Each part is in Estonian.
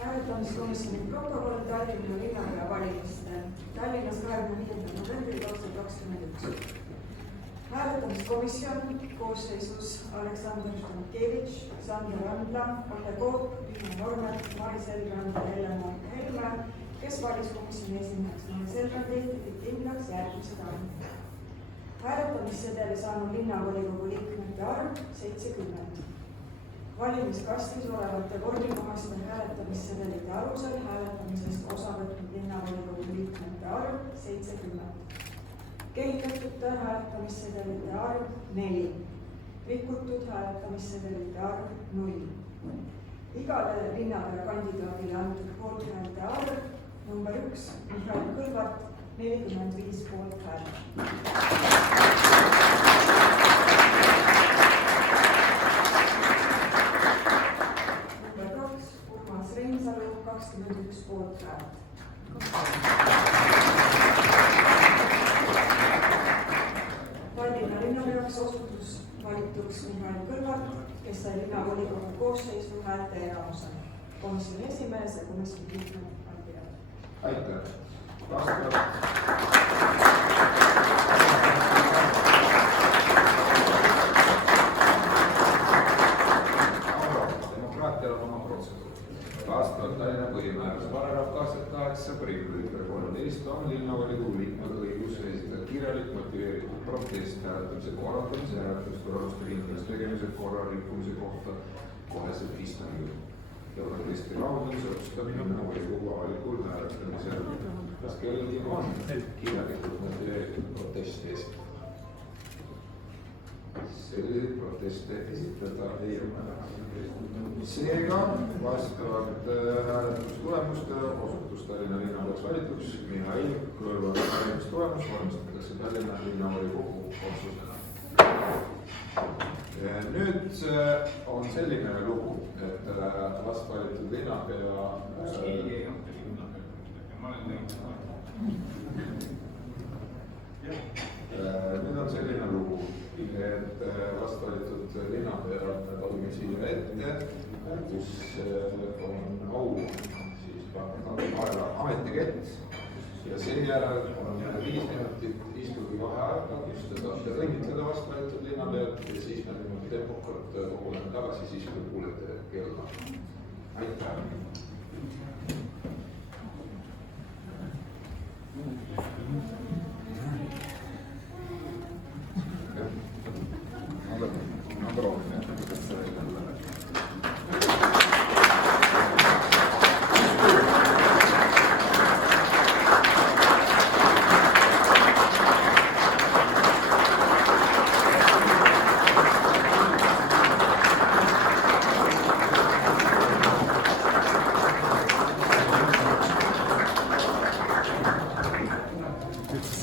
Hääletamiskomisjoni protokoll Tallinna linnapea valimistel. Tallinnas 25. novembril 2021. Hääletamiskomisjon koosseisus Aleksandr Štankevitš, Sandra Randla, Olle Koop, Liina Normet, Maris Elrand ja Helle-Mark Helme, kes valis komisjoni esimeheks Maris Elrandi, tegi kindlaks järgmised arvud. Hääletamissedeli saanud linnavolikogu liikmete arv 70. Valimiskastis olevate vormikohaste hääletamissedelite alusel hääletamisest osa võtnud linnavolikogu liikmete arv 70. Kehtetute hääletamissedelite arv 4. Rikutud hääletamissedelite arv 0. Igale linnapea kandidaadile antud poolthäälte arv number 1 Mihhail Kõlvart 45 poolthäält. Number 2 Urmas Reinsalu 21 poolthäält. Tallinna linnapeaks osutus valituks Mihhail Kõlvart, kes sai linnavolikogu koosseisu häälte enamusena. Komisjoni esimees ja komisjoni liikmed kandidaat. Aitäh. Demokraatial on oma protseduur. Vastavalt Tallinna põhimääruse paragrahv 28 põhiõiguse 13 on linnavolikogu liikmel õigus esitada kirjalik motiveeritud protest hääletamise korraldamise, hääletamistulemuste kindlaks tegemise korra rikkumise kohta koheselt istungil. Ja protesti rahuldamise otsustab linnavolikogu avalikul hääletamisel. Kas kellelgi on kirjalikult motiveeritud protesti esitada? Selliseid proteste esitada ei ole. Seega vastavalt hääletustulemustele osutus Tallinna linnapeaks valituks Mihhail Kõlvart. Hääletustulemus vormistatakse Tallinna linnavolikogu otsusena. Nüüd on selline lugu, et vast valitud linnapea nüüd on selline lugu, et vast valitud linnapea toimub siia ette, kus on au ametikett ja seejärel on 5 minutit istungi vaheaega, kus te saate õnnitleda vast valitud linnapead ja siis me niimoodi tempokalt koguneme tagasi, siis kui kuulete kella. Aitäh!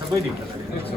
Выдвигаться.